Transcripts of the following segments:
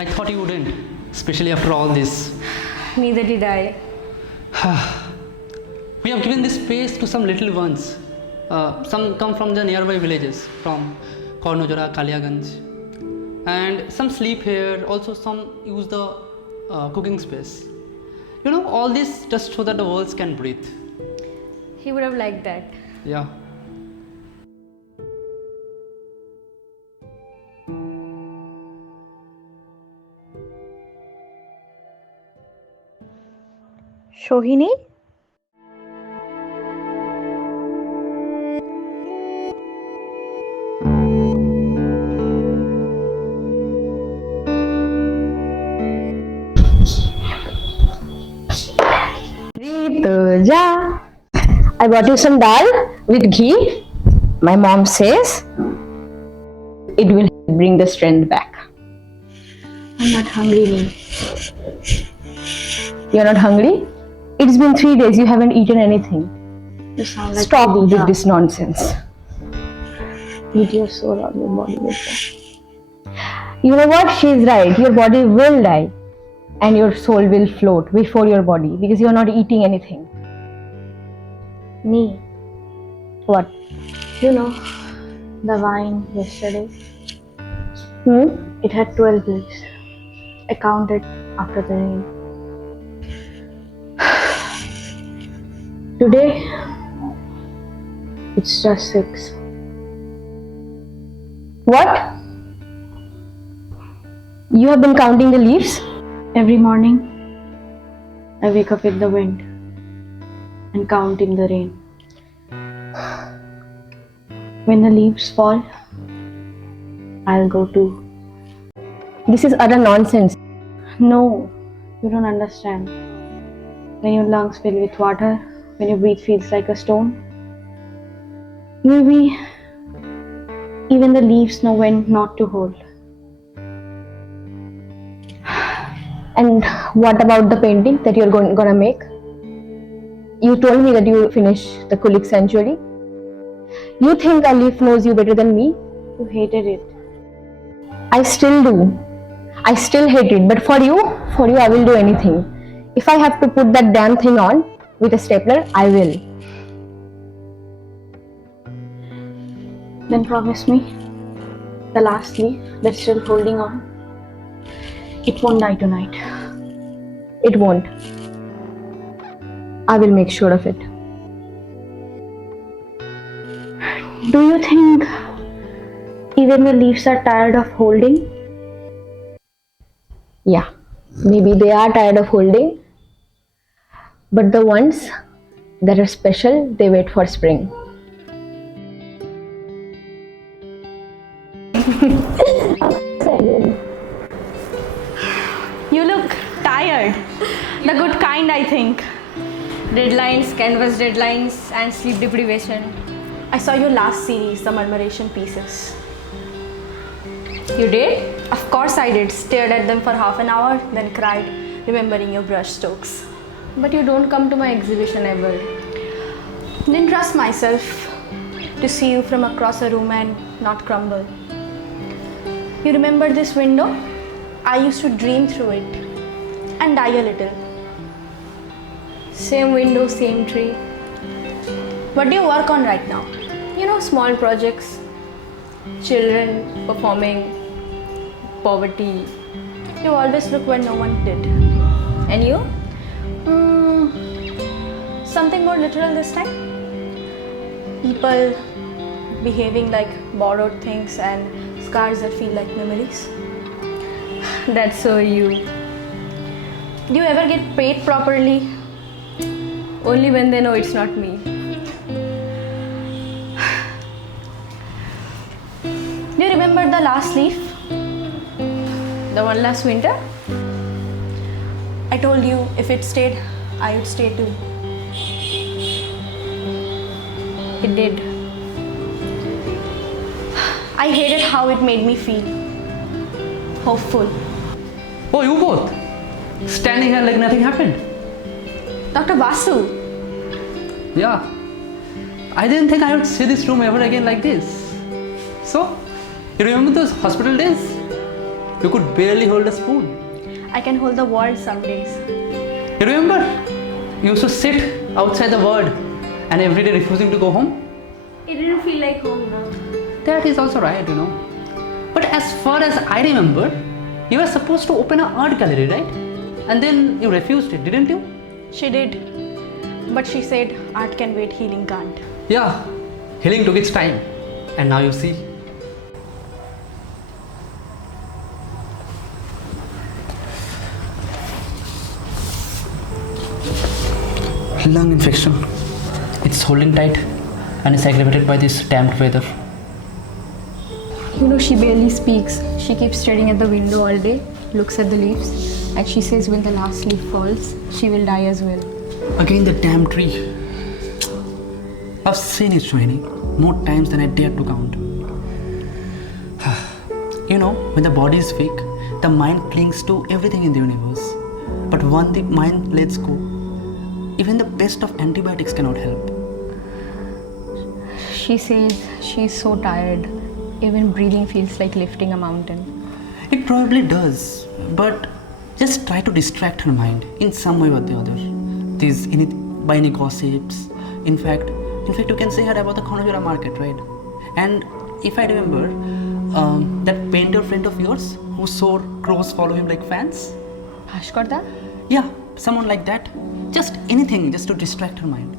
I thought you wouldn't, especially after all this. Neither did I. We have given this space to some little ones. Some come from the nearby villages, from Kornojara, Kaliaganj. And some sleep here, also some use the cooking space. You know, all this just so that the worlds can breathe. He would have liked that. Yeah. Shohini? Ja. I bought you some dal with ghee. My mom says it will bring the strength back. I'm not hungry, Neil. You're not hungry? It's been 3 days, you haven't eaten anything. You sound like Stop a with this nonsense. Eat your soul out of your body with that. You know what? She's right. Your body will die and your soul will float before your body because you're not eating anything. Me, What? you know, the wine yesterday, Hmm? it had 12 leaves. I counted after the rain. Today, it's just 6. What? You have been counting the leaves? Every morning, I wake up with the wind and counting the rain. When the leaves fall, I'll go too. This is utter nonsense. No, you don't understand. When your lungs fill with water, when your breath feels like a stone, maybe even the leaves know when not to hold. And what about the painting that you're gonna make? You told me that you finished the Kulik sanctuary. You think a leaf knows you better than me? You hated it. I still do. I still hate it, but for you I will do anything. If I have to put that damn thing on with a stapler, I will. Then promise me, the last leaf that's still holding on, it won't die tonight. It won't. I will make sure of it. Do you think even the leaves are tired of holding? Yeah, maybe they are tired of holding, but the ones that are special, they wait for spring. You look tired. The good kind, I think. Deadlines, canvas deadlines, and sleep deprivation. I saw your last series, the Murmuration pieces. You did? Of course I did. Stared at them for half an hour, then cried, remembering your brushstrokes. But you don't come to my exhibition ever. Didn't trust myself to see you from across a room and not crumble. You remember this window? I used to dream through it and die a little. Same window, same tree. What do you work on right now? You know, small projects. Children performing. Poverty. You always look when no one did. And you? Something more literal this time? People behaving like borrowed things and scars that feel like memories. That's so you. Do you ever get paid properly? Only when they know it's not me. Do you remember the last leaf? The one last winter? I told you if it stayed, I would stay too. It did. I hated how it made me feel. Hopeful. Oh, you both? Standing here like nothing happened. Dr. Basu. Yeah. I didn't think I would see this room ever again like this. So, you remember those hospital days? You could barely hold a spoon. I can hold the world some days. You remember? You used to sit outside the world and every day refusing to go home. It didn't feel like home now. That is also right, But as far as I remember, you were supposed to open an art gallery, right? And then you refused it, didn't you? She did. But she said art can wait, healing can't. Yeah, healing took its time. And now you see. Lung infection. It's holding tight and is aggravated by this damp weather. She barely speaks. She keeps staring at the window all day, looks at the leaves, and she says when the last leaf falls, she will die as well. Again the damn tree. I've seen it, Shohini, more times than I dare to count. When the body is weak, the mind clings to everything in the universe. But when the mind lets go, even the best of antibiotics cannot help. She says she's so tired. Even breathing feels like lifting a mountain. It probably does, but just try to distract her mind in some way or the other. By any gossips. In fact, you can say her about the Khonojora market, right? And if I remember, that painter friend of yours who saw crows follow him like fans? Bhashkarda? Yeah, someone like that. Just anything, just to distract her mind.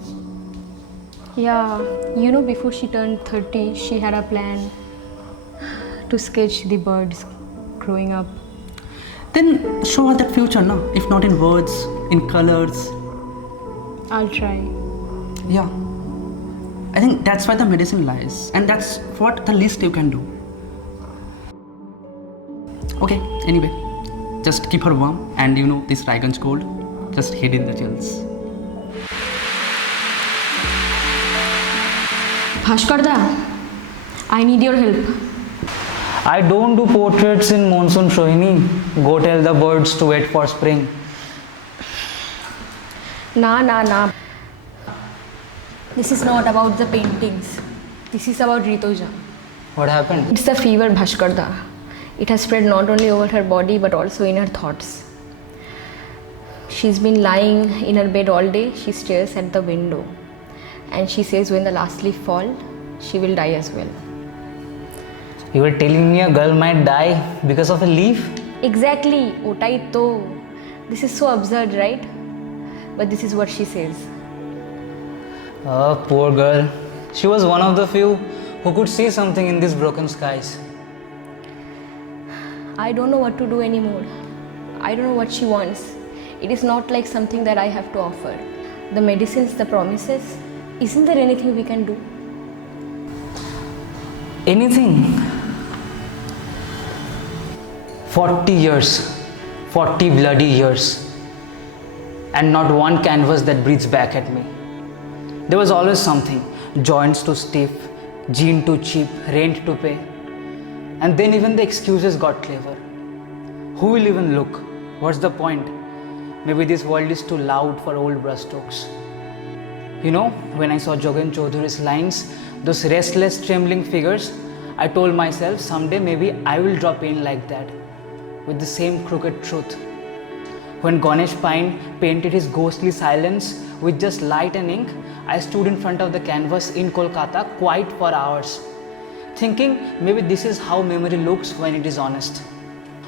Yeah, before she turned 30, she had a plan to sketch the birds growing up. Then show her that future, no? If not in words, in colors. I'll try. Yeah. I think that's why the medicine lies. And that's what the least you can do. Okay, anyway. Just keep her warm and this raiganj cold. Just hid in the gels. Bhashkarda, I need your help. I don't do portraits in monsoon, Shohini. Go tell the birds to wait for spring. Nah. This is not about the paintings. This is about Ritoja. What happened? It's the fever, Bhashkarda. It has spread not only over her body but also in her thoughts. She's been lying in her bed all day. She stares at the window. And she says when the last leaf falls, she will die as well. You were telling me a girl might die because of a leaf? Exactly. Otai to. This is so absurd, right? But this is what she says. Oh, poor girl. She was one of the few who could see something in these broken skies. I don't know what to do anymore. I don't know what she wants. It is not like something that I have to offer. The medicines, the promises, isn't there anything we can do? Anything? 40 years. 40 bloody years. And not one canvas that breathes back at me. There was always something. Joints too stiff, jean too cheap, rent to pay. And then even the excuses got clever. Who will even look? What's the point? Maybe this world is too loud for old brushstrokes. When I saw Jogen Chaudhury's lines, those restless, trembling figures, I told myself someday maybe I will draw pain like that, with the same crooked truth. When Ganesh Pine painted his ghostly silence with just light and ink, I stood in front of the canvas in Kolkata quiet for hours, thinking maybe this is how memory looks when it is honest.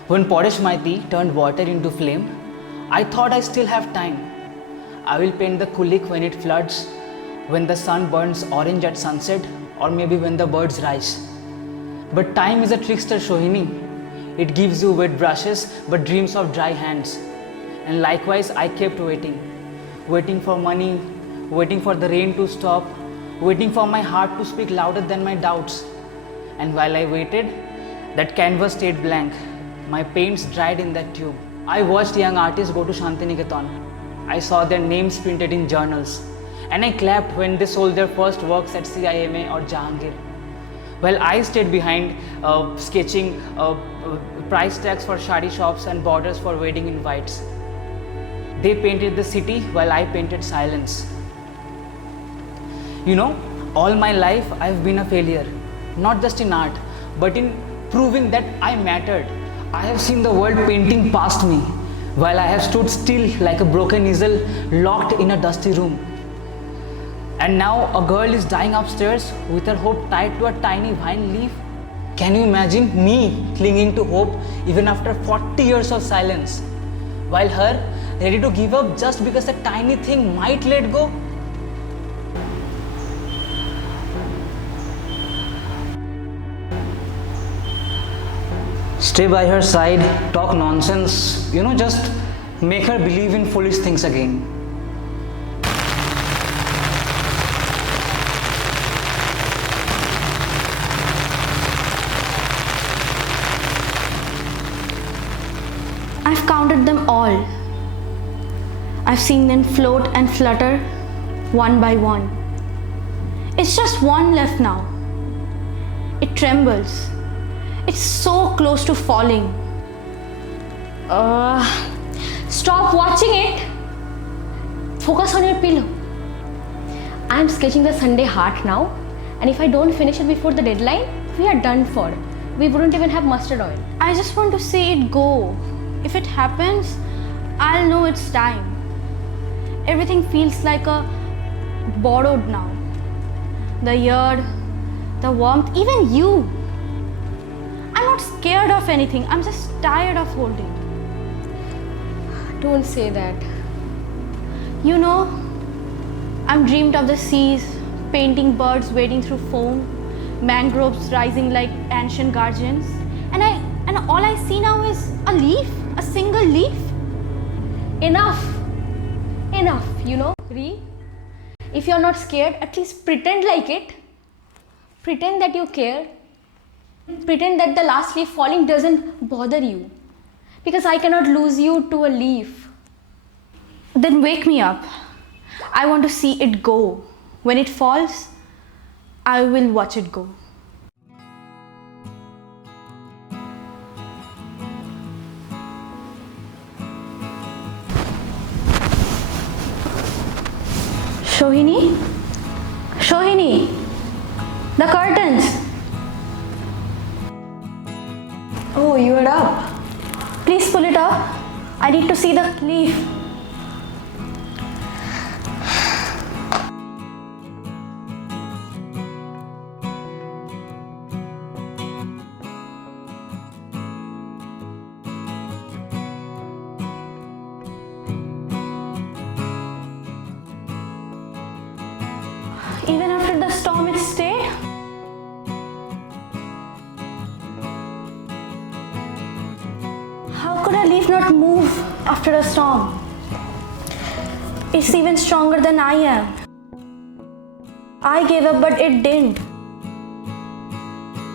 When Paresh Maiti turned water into flame, I thought I still have time. I will paint the kulik when it floods, when the sun burns orange at sunset, or maybe when the birds rise. But time is a trickster, Shohini. It gives you wet brushes but dreams of dry hands. And likewise, I kept waiting for money, waiting for the rain to stop, waiting for my heart to speak louder than my doubts. And while I waited, that canvas stayed blank. My paints dried in that tube. I watched young artists go to Shantiniketan. I saw their names printed in journals. And I clapped when they sold their first works at CIMA or Jahangir. While I stayed behind sketching price tags for shadi shops and borders for wedding invites. They painted the city while I painted silence. All my life I've been a failure. Not just in art, but in proving that I mattered. I have seen the world painting past me while I have stood still like a broken easel locked in a dusty room. And now a girl is dying upstairs with her hope tied to a tiny vine leaf. Can you imagine me clinging to hope even after 40 years of silence, while her ready to give up just because a tiny thing might let go? Stay by her side, talk nonsense, just make her believe in foolish things again. I've counted them all. I've seen them float and flutter one by one. It's just one left now. It trembles. It's so close to falling. Stop watching it. Focus on your pillow. I'm sketching the Sunday heart now, and if I don't finish it before the deadline, we are done for. We wouldn't even have mustard oil. I just want to see it go. If it happens, I'll know it's time. Everything feels like a borrowed now. The yard, the warmth, even you. I'm not scared of anything. I'm just tired of holding. Don't say that. You know, I'm dreamed of the seas, painting birds wading through foam, mangroves rising like ancient guardians, and all I see now is a leaf, a single leaf. Enough. Ree. If you're not scared, at least pretend like it. Pretend that you care. Pretend that the last leaf falling doesn't bother you. Because I cannot lose you to a leaf. Then wake me up. I want to see it go. When it falls, I will watch it go. Shohini, the curtains. Oh, you are up. Please pull it up. I need to see the leaf. Even after the storm, it stayed. How could a leaf not move after a storm? It's even stronger than I am. I gave up, but it didn't.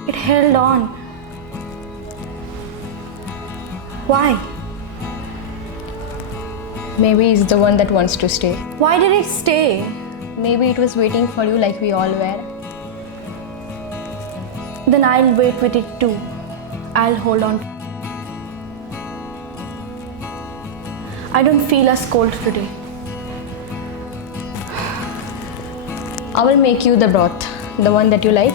It held on. Why? Maybe it's the one that wants to stay. Why did it stay? Maybe it was waiting for you like we all were. Then I'll wait with it too. I'll hold on. I don't feel as cold today. I will make you the broth, the one that you like.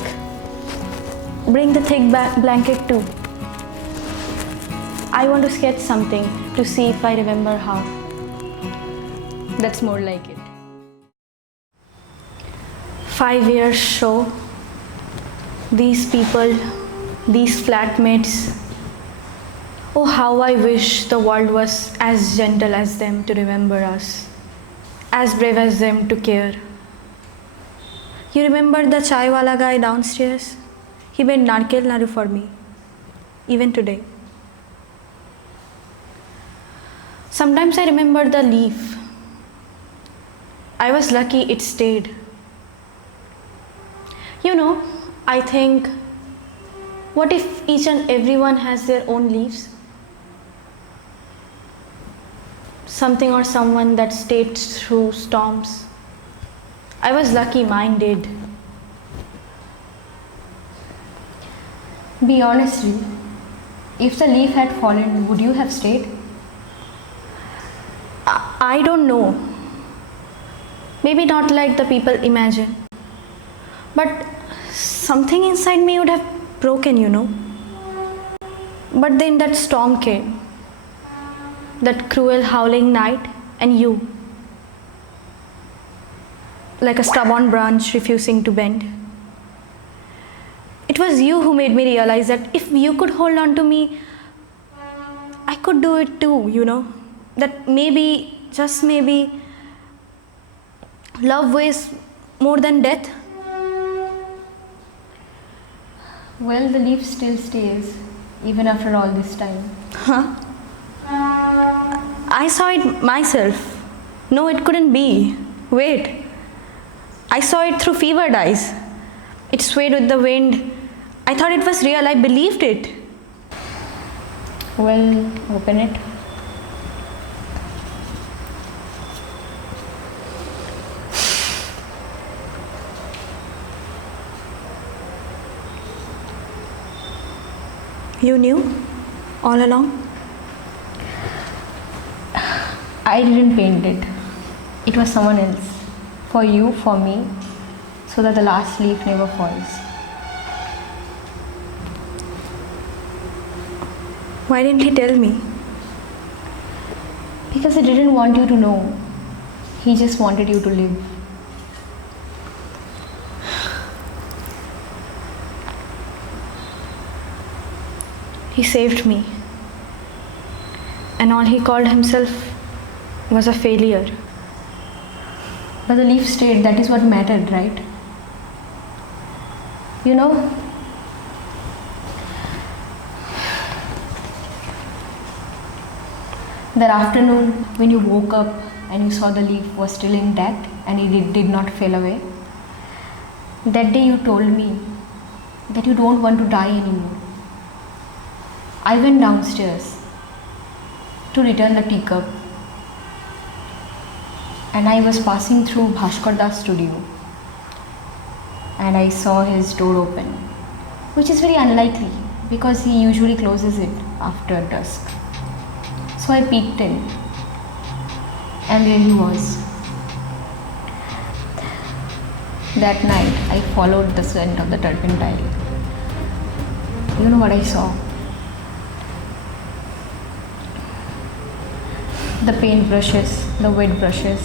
Bring the thick blanket too. I want to sketch something to see if I remember how. That's more like it. 5 years show. These people, these flatmates. Oh, how I wish the world was as gentle as them to remember us, as brave as them to care. You remember the chai wala guy downstairs? He made narkel naru for me, even today. Sometimes I remember the leaf. I was lucky it stayed. You know, I think, what if each and everyone has their own leaves? Something or someone that stayed through storms. I was lucky mine did. Be honest, Ree. If the leaf had fallen, would you have stayed? I don't know. Maybe not like the people imagine. But something inside me would have broken, you know. But then that storm came, that cruel howling night, and you, like a stubborn branch refusing to bend. It was you who made me realize that if you could hold on to me, I could do it too, you know. That maybe, just maybe, love weighs more than death. Well, the leaf still stays, even after all this time. Huh? I saw it myself. No, it couldn't be. Wait. I saw it through fevered eyes. It swayed with the wind. I thought it was real. I believed it. Well, open it. You knew all along? I didn't paint it. It was someone else. For you, for me, so that the last leaf never falls. Why didn't he tell me? Because he didn't want you to know. He just wanted you to live. He saved me. And all he called himself was a failure. But the leaf stayed, that is what mattered, right? You know, that afternoon when you woke up and you saw the leaf was still intact and it did not fall away, that day you told me that you don't want to die anymore. I went downstairs to return the teacup, and I was passing through Bhaskar studio and I saw his door open, which is very unlikely because he usually closes it after dusk. So I peeked in, and there he was. That night I followed the scent of the turpentine. You know what I saw? The paint brushes, the wet brushes,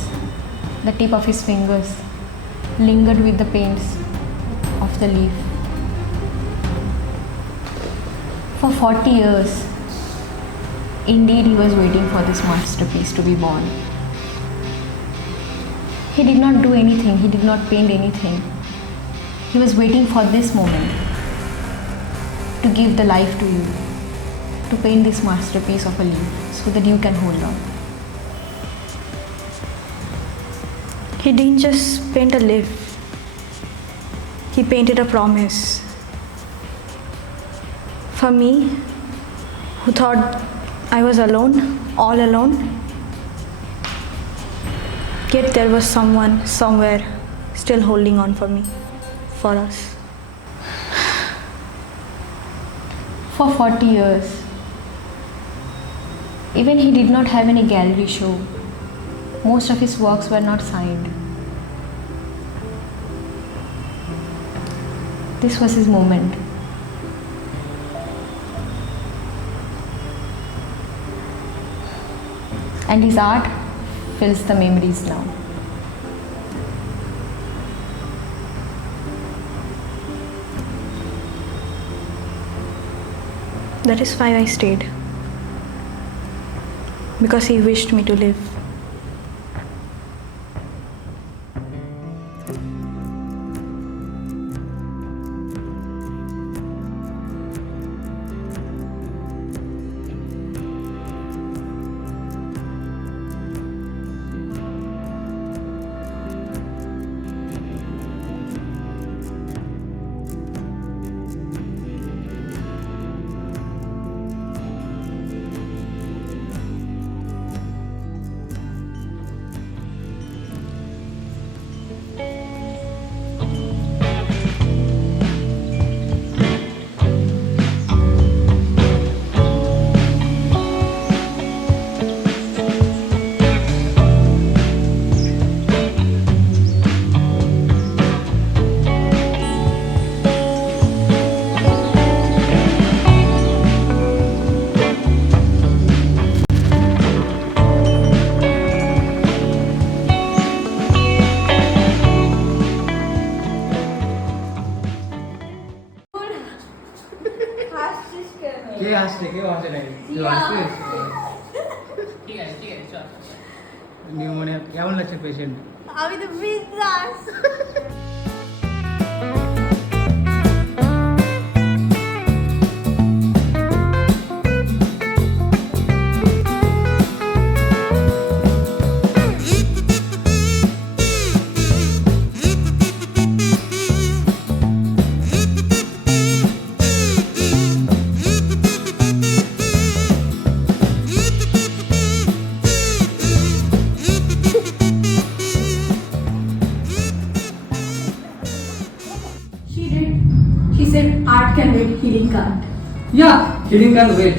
the tip of his fingers lingered with the paints of the leaf. For 40 years, indeed he was waiting for this masterpiece to be born. He did not do anything, he did not paint anything. He was waiting for this moment to give the life to you, to paint this masterpiece of a leaf so that you can hold on. He didn't just paint a leaf. He painted a promise. For me, who thought I was alone, all alone, yet there was someone, somewhere, still holding on for me, for us. For 40 years, even he did not have any gallery show. Most of his works were not signed. This was his moment. And his art fills the memories now. That is why I stayed. Because he wished me to live. ঠিক আছে চল pneumonia কেমন লাগছে patient? আমি তো বিন্দাস। She did. She said art can wait, healing can't. Yeah, healing can wait.